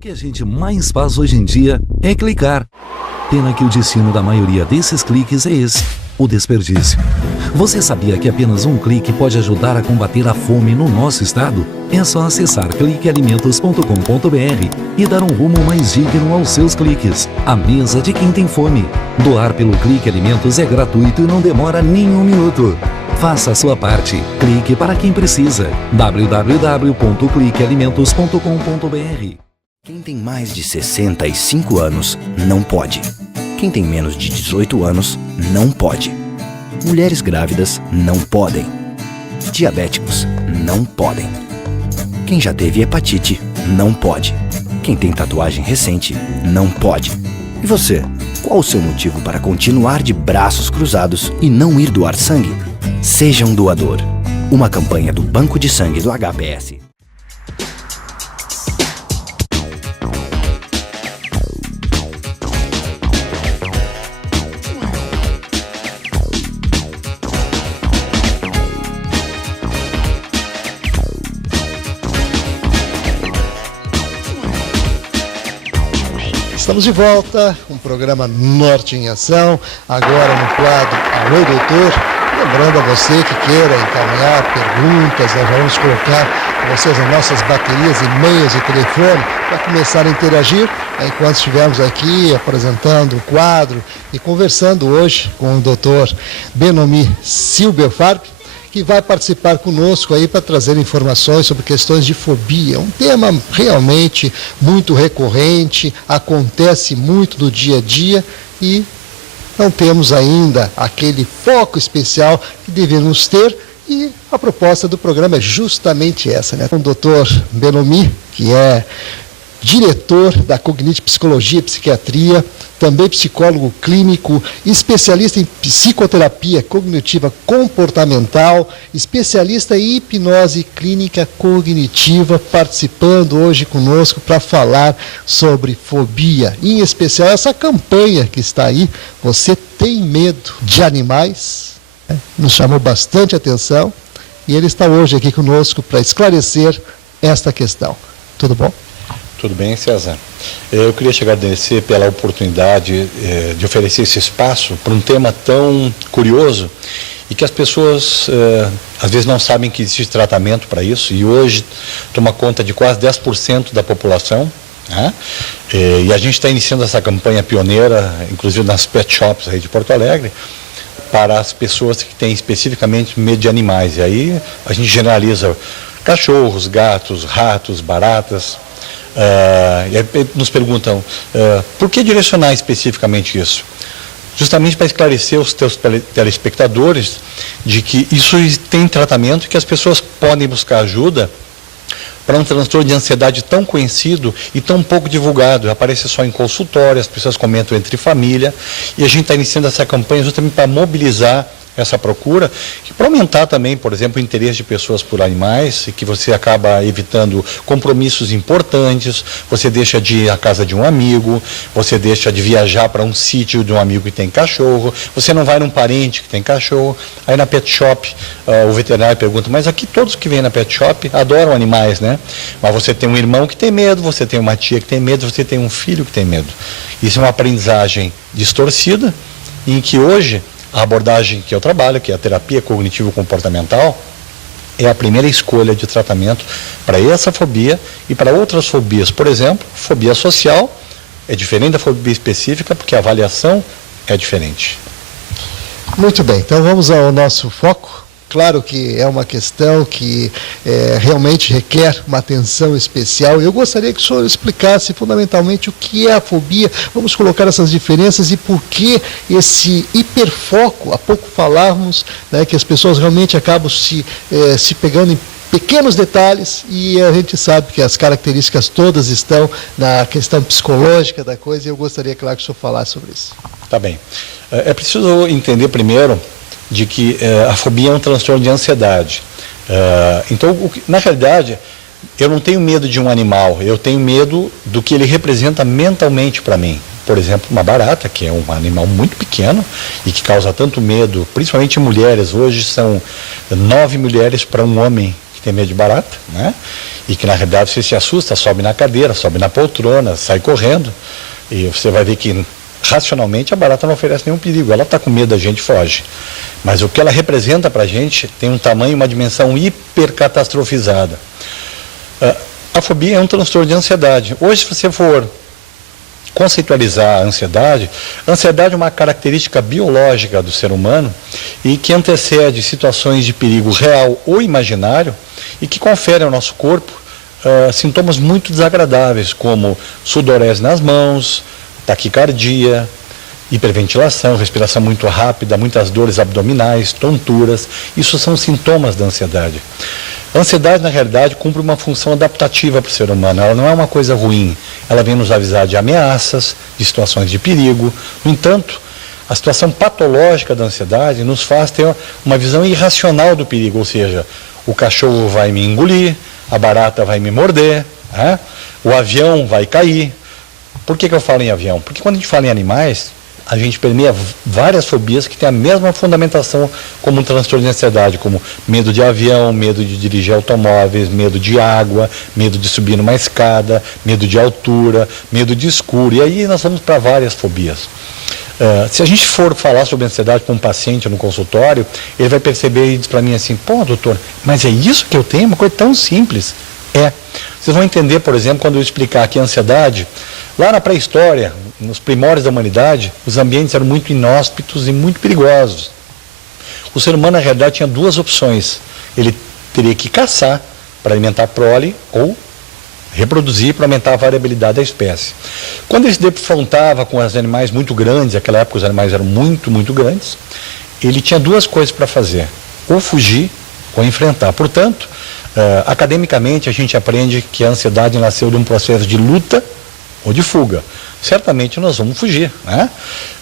O que a gente mais faz hoje em dia é clicar. Pena que o destino da maioria desses cliques é esse, o desperdício. Você sabia que apenas um clique pode ajudar a combater a fome no nosso estado? É só acessar cliquealimentos.com.br e dar um rumo mais digno aos seus cliques. A mesa de quem tem fome. Doar pelo Clique Alimentos é gratuito e não demora nem um minuto. Faça a sua parte. Clique para quem precisa. www.cliquealimentos.com.br. Quem tem mais de 65 anos não pode. Quem tem menos de 18 anos não pode. Mulheres grávidas não podem. Diabéticos não podem. Quem já teve hepatite não pode. Quem tem tatuagem recente não pode. E você, qual o seu motivo para continuar de braços cruzados e não ir doar sangue? Seja um doador. Uma campanha do Banco de Sangue do HPS. Estamos de volta com o programa Norte em Ação, agora no quadro Alô Doutor. Lembrando a você que queira encaminhar perguntas, nós vamos colocar para vocês as nossas baterias, e-mails e telefone para começar a interagir, enquanto estivermos aqui apresentando o quadro e conversando hoje com o Dr. Benomi Silberfarb, que vai participar conosco aí para trazer informações sobre questões de fobia. Um tema realmente muito recorrente, acontece muito no dia a dia e não temos ainda aquele foco especial que devemos ter, e a proposta do programa é justamente essa, né? O Dr. Benomi, que é diretor da Cognite Psicologia e Psiquiatria, também psicólogo clínico, especialista em psicoterapia cognitiva comportamental, especialista em hipnose clínica cognitiva, participando hoje conosco para falar sobre fobia, em especial essa campanha que está aí, Você Tem Medo de Animais? Nos chamou bastante atenção e ele está hoje aqui conosco para esclarecer esta questão. Tudo bom? Tudo bem, César? Eu queria te agradecer pela oportunidade de oferecer esse espaço para um tema tão curioso e que as pessoas às vezes não sabem que existe tratamento para isso, e hoje toma conta de quase 10% da população, né? E a gente está iniciando essa campanha pioneira, inclusive nas pet shops aí de Porto Alegre, para as pessoas que têm especificamente medo de animais. E aí a gente generaliza cachorros, gatos, ratos, baratas. E aí nos perguntam por que direcionar especificamente isso? Justamente para esclarecer os teus telespectadores de que isso tem tratamento e que as pessoas podem buscar ajuda para um transtorno de ansiedade tão conhecido e tão pouco divulgado. Aparece só em consultório, as pessoas comentam entre família, e a gente está iniciando essa campanha justamente para mobilizar essa procura, e para aumentar também, por exemplo, o interesse de pessoas por animais, e que você acaba evitando compromissos importantes, você deixa de ir à casa de um amigo, você deixa de viajar para um sítio de um amigo que tem cachorro, você não vai num parente que tem cachorro. Aí na pet shop, o veterinário pergunta, mas aqui todos que vêm na pet shop adoram animais, né? Mas você tem um irmão que tem medo, você tem uma tia que tem medo, você tem um filho que tem medo. Isso é uma aprendizagem distorcida, em que hoje a abordagem que eu trabalho, que é a terapia cognitivo-comportamental, é a primeira escolha de tratamento para essa fobia e para outras fobias. Por exemplo, fobia social é diferente da fobia específica, porque a avaliação é diferente. Muito bem, então vamos ao nosso foco. Claro que é uma questão que realmente requer uma atenção especial. Eu gostaria que o senhor explicasse fundamentalmente o que é a fobia. Vamos colocar essas diferenças e por que esse hiperfoco. Há pouco falávamos, né, que as pessoas realmente acabam se pegando em pequenos detalhes, e a gente sabe que as características todas estão na questão psicológica da coisa, e eu gostaria, claro, que o senhor falasse sobre isso. Tá bem. É preciso entender primeiro de que a fobia é um transtorno de ansiedade. Então, na realidade, eu não tenho medo de um animal, eu tenho medo do que ele representa mentalmente para mim. Por exemplo, uma barata, que é um animal muito pequeno e que causa tanto medo, principalmente em mulheres. Hoje são 9 mulheres para um homem que tem medo de barata, né? E que na realidade você se assusta, sobe na cadeira, sobe na poltrona, sai correndo, e você vai ver que racionalmente a barata não oferece nenhum perigo, ela está com medo da gente, foge. Mas o que ela representa para a gente tem um tamanho, uma dimensão hipercatastrofizada. A fobia é um transtorno de ansiedade. Hoje, se você for conceitualizar a ansiedade é uma característica biológica do ser humano e que antecede situações de perigo real ou imaginário e que confere ao nosso corpo sintomas muito desagradáveis, como sudorese nas mãos, taquicardia, hiperventilação, respiração muito rápida, muitas dores abdominais, tonturas. Isso são sintomas da ansiedade. A ansiedade, na realidade, cumpre uma função adaptativa para o ser humano. Ela não é uma coisa ruim. Ela vem nos avisar de ameaças, de situações de perigo. No entanto, a situação patológica da ansiedade nos faz ter uma visão irracional do perigo, ou seja, o cachorro vai me engolir, a barata vai me morder, o avião vai cair. Por que eu falo em avião? Porque quando a gente fala em animais, a gente permeia várias fobias que têm a mesma fundamentação como um transtorno de ansiedade, como medo de avião, medo de dirigir automóveis, medo de água, medo de subir numa escada, medo de altura, medo de escuro. E aí nós vamos para várias fobias. Se a gente for falar sobre ansiedade com um paciente no consultório, ele vai perceber e diz para mim assim, pô, doutor, mas é isso que eu tenho? Uma coisa tão simples. Vocês vão entender, por exemplo, quando eu explicar que a ansiedade, lá na pré-história, nos primórdios da humanidade, os ambientes eram muito inóspitos e muito perigosos. O ser humano, na realidade, tinha duas opções. Ele teria que caçar para alimentar a prole ou reproduzir para aumentar a variabilidade da espécie. Quando ele se defrontava com os animais muito grandes, naquela época os animais eram muito, muito grandes, ele tinha duas coisas para fazer, ou fugir ou enfrentar. Portanto, academicamente a gente aprende que a ansiedade nasceu de um processo de luta ou de fuga. Certamente nós vamos fugir, né?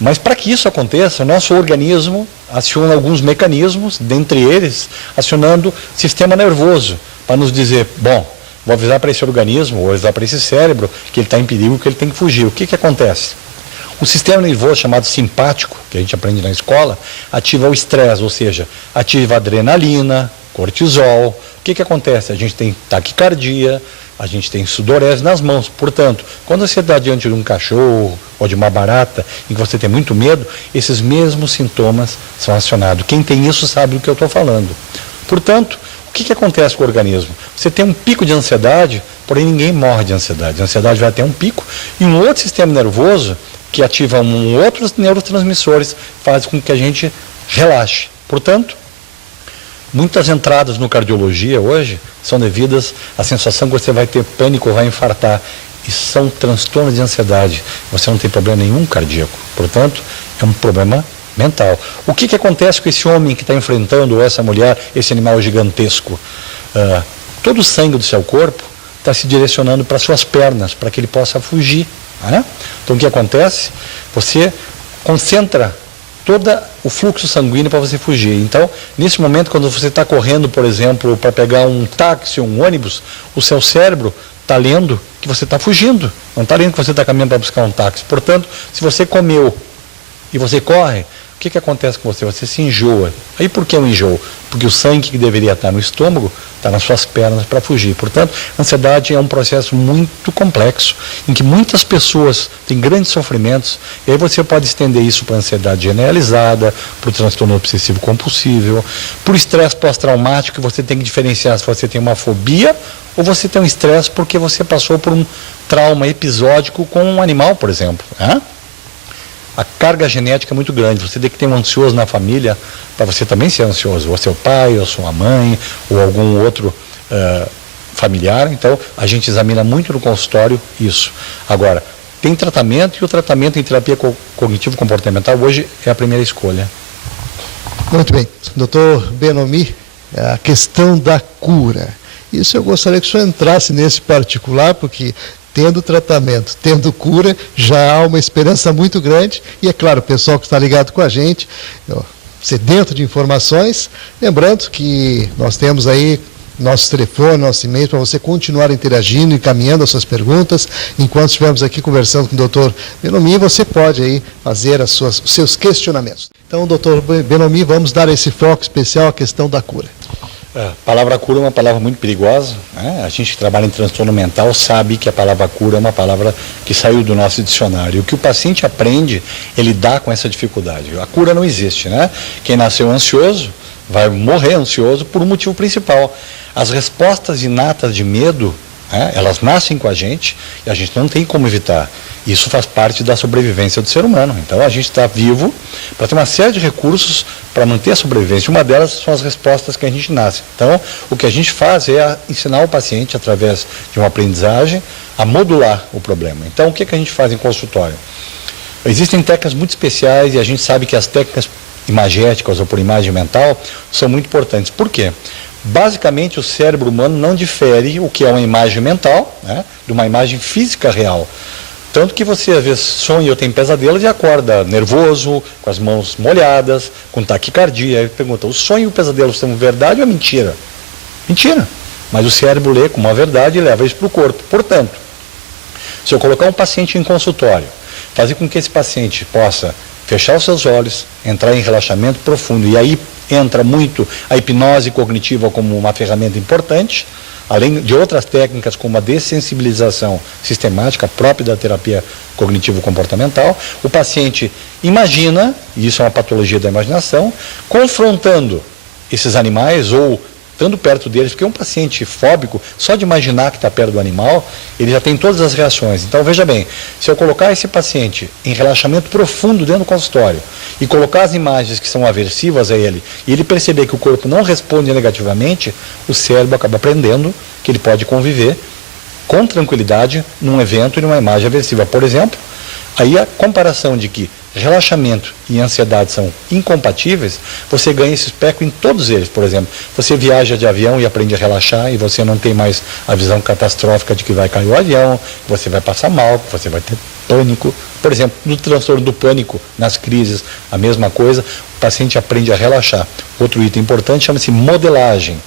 Mas para que isso aconteça, o nosso organismo aciona alguns mecanismos, dentre eles, acionando o sistema nervoso, para nos dizer, bom, vou avisar para esse organismo, vou avisar para esse cérebro que ele está em perigo, que ele tem que fugir. O que acontece? O sistema nervoso chamado simpático, que a gente aprende na escola, ativa o estresse, ou seja, ativa a adrenalina, cortisol. O que acontece? A gente tem taquicardia, a gente tem sudorese nas mãos. Portanto, quando você está diante de um cachorro ou de uma barata em que você tem muito medo, esses mesmos sintomas são acionados. Quem tem isso sabe do que eu estou falando. Portanto, o que acontece com o organismo? Você tem um pico de ansiedade, porém ninguém morre de ansiedade. A ansiedade vai até um pico e um outro sistema nervoso que ativa outros neurotransmissores faz com que a gente relaxe. Portanto, muitas entradas no cardiologia hoje são devidas à sensação que você vai ter pânico ou vai infartar. E são transtornos de ansiedade. Você não tem problema nenhum cardíaco. Portanto, é um problema mental. O que acontece com esse homem que está enfrentando, ou essa mulher, esse animal gigantesco? Todo o sangue do seu corpo está se direcionando para suas pernas, para que ele possa fugir. Então, o que acontece? Você concentra todo o fluxo sanguíneo para você fugir. Então, nesse momento, quando você está correndo, por exemplo, para pegar um táxi ou um ônibus, o seu cérebro está lendo que você está fugindo, não está lendo que você está caminhando para buscar um táxi. Portanto, se você comeu e você corre, o que acontece com você? Você se enjoa. Aí por que o enjoo? Porque o sangue que deveria estar no estômago está nas suas pernas para fugir. Portanto, a ansiedade é um processo muito complexo, em que muitas pessoas têm grandes sofrimentos, e aí você pode estender isso para a ansiedade generalizada, para o transtorno obsessivo compulsivo, para o estresse pós-traumático, que você tem que diferenciar se você tem uma fobia ou você tem um estresse porque você passou por um trauma episódico com um animal, por exemplo, A carga genética é muito grande. Você tem que ter um ansioso na família para você também ser ansioso, ou seu pai, ou sua mãe, ou algum outro familiar. Então, a gente examina muito no consultório isso. Agora, tem tratamento, e o tratamento em terapia cognitivo-comportamental hoje é a primeira escolha. Muito bem. Doutor Benomi, a questão da cura. Isso eu gostaria que o senhor entrasse nesse particular, porque tendo tratamento, tendo cura, já há uma esperança muito grande. E é claro, o pessoal que está ligado com a gente, sedento de informações, lembrando que nós temos aí nosso telefone, nosso e-mail, para você continuar interagindo, encaminhando as suas perguntas. Enquanto estivermos aqui conversando com o doutor Benomi, você pode aí fazer os seus questionamentos. Então, doutor Benomi, vamos dar esse foco especial à questão da cura. A palavra cura é uma palavra muito perigosa, né? A gente que trabalha em transtorno mental sabe que a palavra cura é uma palavra que saiu do nosso dicionário. O que o paciente aprende, ele dá com essa dificuldade. A cura não existe, né? Quem nasceu ansioso vai morrer ansioso por um motivo principal. As respostas inatas de medo, né, elas nascem com a gente e a gente não tem como evitar. Isso faz parte da sobrevivência do ser humano. Então a gente está vivo para ter uma série de recursos para manter a sobrevivência. Uma delas são as respostas que a gente nasce. Então o que a gente faz é ensinar o paciente, através de uma aprendizagem, a modular o problema. Então o que a gente faz em consultório? Existem técnicas muito especiais e a gente sabe que as técnicas imagéticas ou por imagem mental são muito importantes. Por quê? Basicamente o cérebro humano não difere o que é uma imagem mental, né, de uma imagem física real. Tanto que você às vezes sonha ou tem pesadelos e acorda nervoso, com as mãos molhadas, com taquicardia. Aí pergunta, o sonho e o pesadelo são verdade ou é mentira? Mentira. Mas o cérebro lê como uma verdade e leva isso para o corpo. Portanto, se eu colocar um paciente em consultório, fazer com que esse paciente possa fechar os seus olhos, entrar em relaxamento profundo, e aí entra muito a hipnose cognitiva como uma ferramenta importante, além de outras técnicas como a dessensibilização sistemática própria da terapia cognitivo-comportamental, o paciente imagina, e isso é uma patologia da imaginação, confrontando esses animais ou estando perto deles, porque um paciente fóbico, só de imaginar que está perto do animal, ele já tem todas as reações. Então, veja bem, se eu colocar esse paciente em relaxamento profundo dentro do consultório e colocar as imagens que são aversivas a ele, e ele perceber que o corpo não responde negativamente, o cérebro acaba aprendendo que ele pode conviver com tranquilidade num evento e numa imagem aversiva. Por exemplo, aí a comparação de que relaxamento e ansiedade são incompatíveis, você ganha esse espectro em todos eles. Por exemplo, você viaja de avião e aprende a relaxar e você não tem mais a visão catastrófica de que vai cair o avião, você vai passar mal, você vai ter pânico. Por exemplo, no transtorno do pânico, nas crises, a mesma coisa, o paciente aprende a relaxar. Outro item importante chama-se modelagem.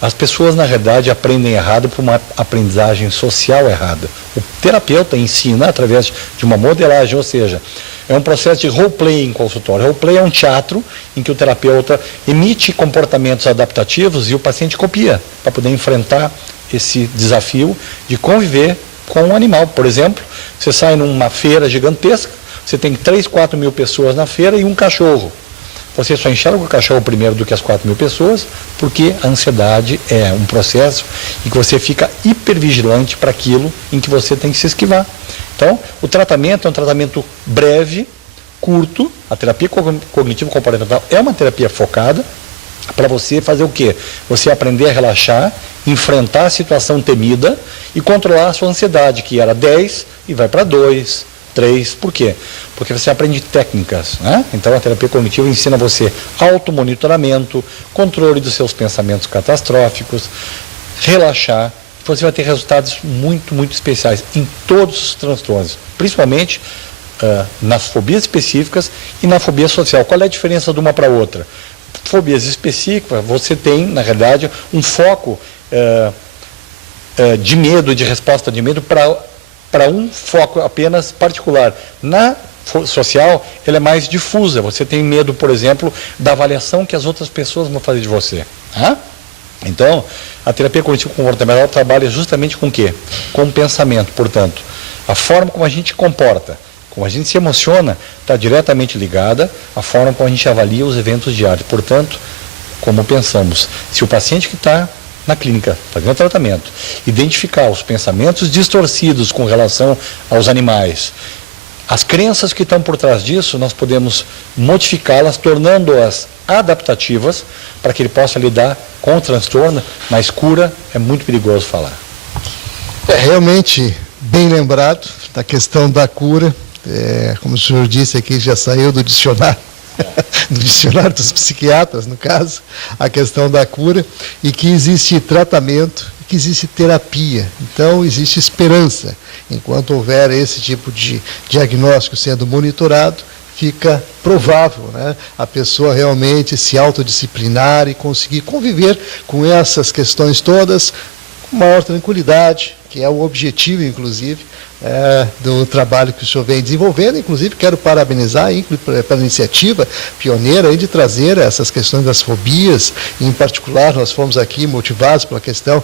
As pessoas, na verdade, aprendem errado por uma aprendizagem social errada. O terapeuta ensina através de uma modelagem, ou seja, é um processo de role-play em consultório. Role-play é um teatro em que o terapeuta emite comportamentos adaptativos e o paciente copia, para poder enfrentar esse desafio de conviver com um animal. Por exemplo, você sai numa feira gigantesca, você tem 3, 4 mil pessoas na feira e um cachorro. Você só enxerga o cachorro primeiro do que as 4 mil pessoas, porque a ansiedade é um processo em que você fica hipervigilante para aquilo em que você tem que se esquivar. Então, o tratamento é um tratamento breve, curto. A terapia cognitivo-comportamental é uma terapia focada para você fazer o quê? Você aprender a relaxar, enfrentar a situação temida e controlar a sua ansiedade, que era 10 e vai para 2, 3. Por quê? Porque você aprende técnicas, né? Então a terapia cognitiva ensina você automonitoramento, controle dos seus pensamentos catastróficos, relaxar. Você vai ter resultados muito, muito especiais em todos os transtornos, principalmente nas fobias específicas e na fobia social. Qual é a diferença de uma para outra? Fobias específicas, você tem, na realidade, um foco de medo, de resposta de medo para um foco apenas particular. Na social, ela é mais difusa. Você tem medo, por exemplo, da avaliação que as outras pessoas vão fazer de você. Então, a terapia cognitivo-comportamental trabalha justamente com o quê? Com o pensamento. Portanto, a forma como a gente comporta, como a gente se emociona, está diretamente ligada à forma como a gente avalia os eventos diários. Portanto, como pensamos. Se o paciente que está na clínica, fazendo tratamento, identificar os pensamentos distorcidos com relação aos animais, as crenças que estão por trás disso, nós podemos modificá-las, tornando-as adaptativas, para que ele possa lidar com o transtorno, mas cura é muito perigoso falar. É realmente bem lembrado da questão da cura, como o senhor disse aqui, já saiu do dicionário, do dicionário dos psiquiatras, no caso, a questão da cura, e que existe tratamento, que existe terapia, então existe esperança. Enquanto houver esse tipo de diagnóstico sendo monitorado, fica provável, né, a pessoa realmente se autodisciplinar e conseguir conviver com essas questões todas com maior tranquilidade, que é o objetivo, inclusive, do trabalho que o senhor vem desenvolvendo. Inclusive, quero parabenizar pela iniciativa pioneira aí de trazer essas questões das fobias. Em particular, nós fomos aqui motivados pela questão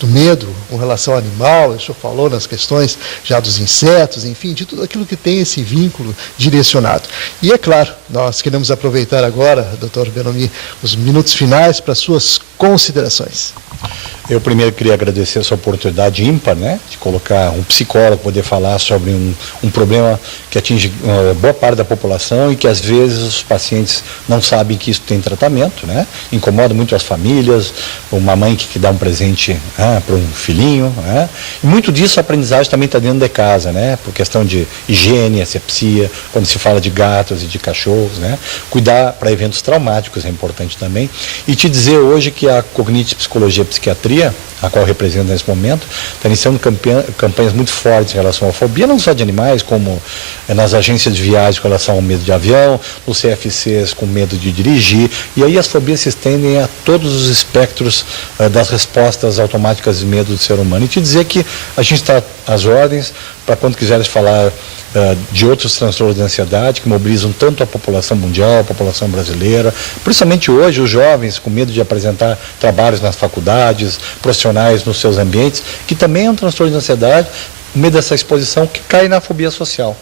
do medo com relação ao animal. O senhor falou nas questões já dos insetos, enfim, de tudo aquilo que tem esse vínculo direcionado. E é claro, nós queremos aproveitar agora, doutor Benomi, os minutos finais para suas considerações. Eu primeiro queria agradecer essa oportunidade ímpar, né, de colocar um psicólogo, poder falar sobre um problema que atinge boa parte da população e que às vezes os pacientes não sabem que isso tem tratamento, né, incomoda muito as famílias, uma mãe que dá um presente para um filhinho, né, e muito disso a aprendizagem também está dentro de casa, né, por questão de higiene, asepsia, quando se fala de gatos e de cachorros, né, cuidar para eventos traumáticos é importante também, e te dizer hoje que a Cognite Psicologia e Psiquiatria, a qual eu represento nesse momento, está iniciando campanhas muito fortes em relação à fobia, não só de animais, como nas agências de viagem com relação ao medo de avião, nos CFCs com medo de dirigir, e aí as fobias se estendem a todos os espectros das respostas automáticas de medo do ser humano. E te dizer que a gente está às ordens para quando quiseres falar de outros transtornos de ansiedade que mobilizam tanto a população mundial, a população brasileira, principalmente hoje os jovens com medo de apresentar trabalhos nas faculdades, profissionais nos seus ambientes, que também é um transtorno de ansiedade, o medo dessa exposição que cai na fobia social.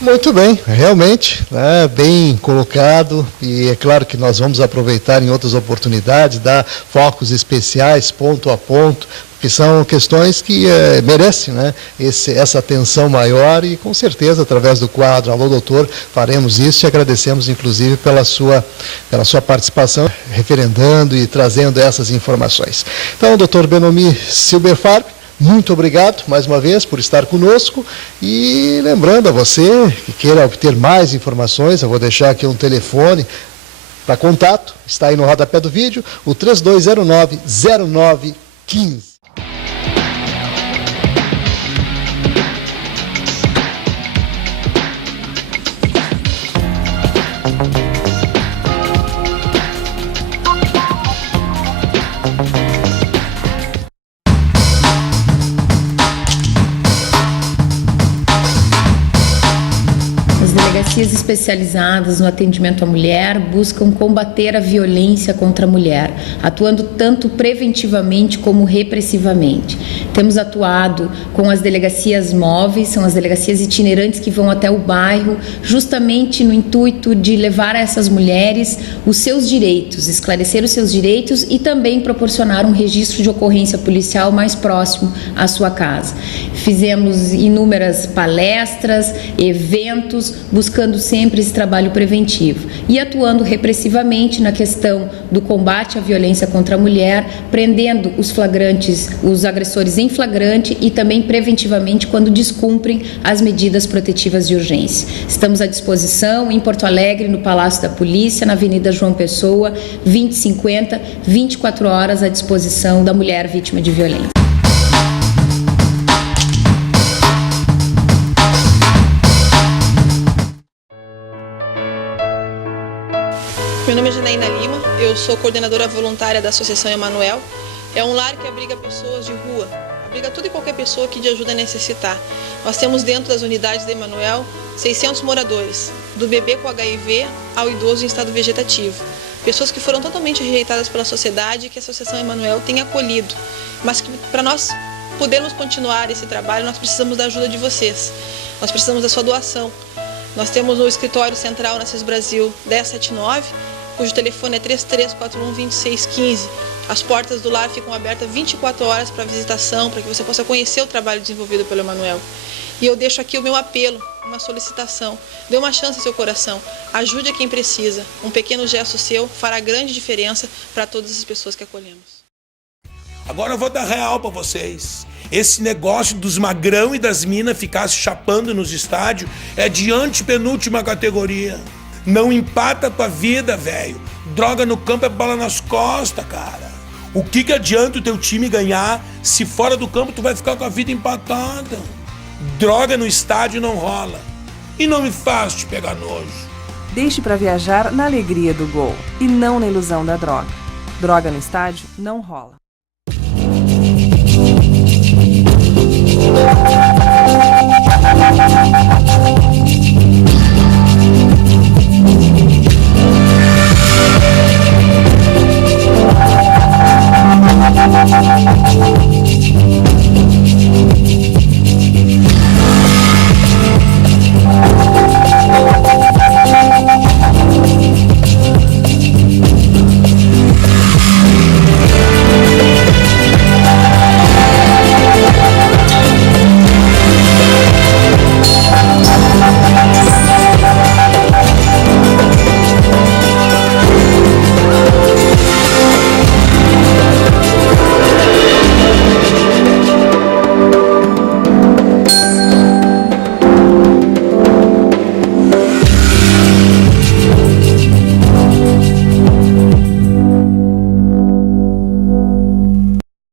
Muito bem, realmente, né, bem colocado, e é claro que nós vamos aproveitar em outras oportunidades, dar focos especiais, ponto a ponto, que são questões que merecem, né, essa atenção maior, e com certeza através do quadro Alô Doutor faremos isso, e agradecemos inclusive pela sua participação, referendando e trazendo essas informações. Então, doutor Benomi Silberfarb, muito obrigado mais uma vez por estar conosco, e lembrando a você que queira obter mais informações, eu vou deixar aqui um telefone para contato, está aí no rodapé do vídeo, o 3209-0915. Delegacias especializadas no atendimento à mulher buscam combater a violência contra a mulher, atuando tanto preventivamente como repressivamente. Temos atuado com as delegacias móveis, são as delegacias itinerantes que vão até o bairro, justamente no intuito de levar a essas mulheres os seus direitos, esclarecer os seus direitos e também proporcionar um registro de ocorrência policial mais próximo à sua casa. Fizemos inúmeras palestras, eventos, buscando sempre esse trabalho preventivo e atuando repressivamente na questão do combate à violência contra a mulher, prendendo os flagrantes, os agressores em flagrante e também preventivamente quando descumprem as medidas protetivas de urgência. Estamos à disposição em Porto Alegre, no Palácio da Polícia, na Avenida João Pessoa, 2050, 24 horas à disposição da mulher vítima de violência. Meu nome é Janaína Lima, eu sou coordenadora voluntária da Associação Emanuel. É um lar que abriga pessoas de rua, abriga toda e qualquer pessoa que de ajuda necessitar. Nós temos dentro das unidades da Emanuel 600 moradores, do bebê com HIV ao idoso em estado vegetativo. Pessoas que foram totalmente rejeitadas pela sociedade e que a Associação Emanuel tem acolhido. Mas que para nós podermos continuar esse trabalho, nós precisamos da ajuda de vocês. Nós precisamos da sua doação. Nós temos o escritório central na CIS Brasil 1079, cujo telefone é 3341-2615. As portas do lar ficam abertas 24 horas para visitação, para que você possa conhecer o trabalho desenvolvido pelo Emanuel. E eu deixo aqui o meu apelo, uma solicitação. Dê uma chance ao seu coração, ajude a quem precisa. Um pequeno gesto seu fará grande diferença para todas as pessoas que acolhemos. Agora eu vou dar real para vocês. Esse negócio dos magrão e das minas ficar se chapando nos estádios é de antepenúltima categoria. Não empata a tua vida, velho. Droga no campo é bola nas costas, cara. O que adianta o teu time ganhar se fora do campo tu vai ficar com a vida empatada? Droga no estádio não rola. E não me faz te pegar nojo. Deixe pra viajar na alegria do gol e não na ilusão da droga. Droga no estádio não rola. Música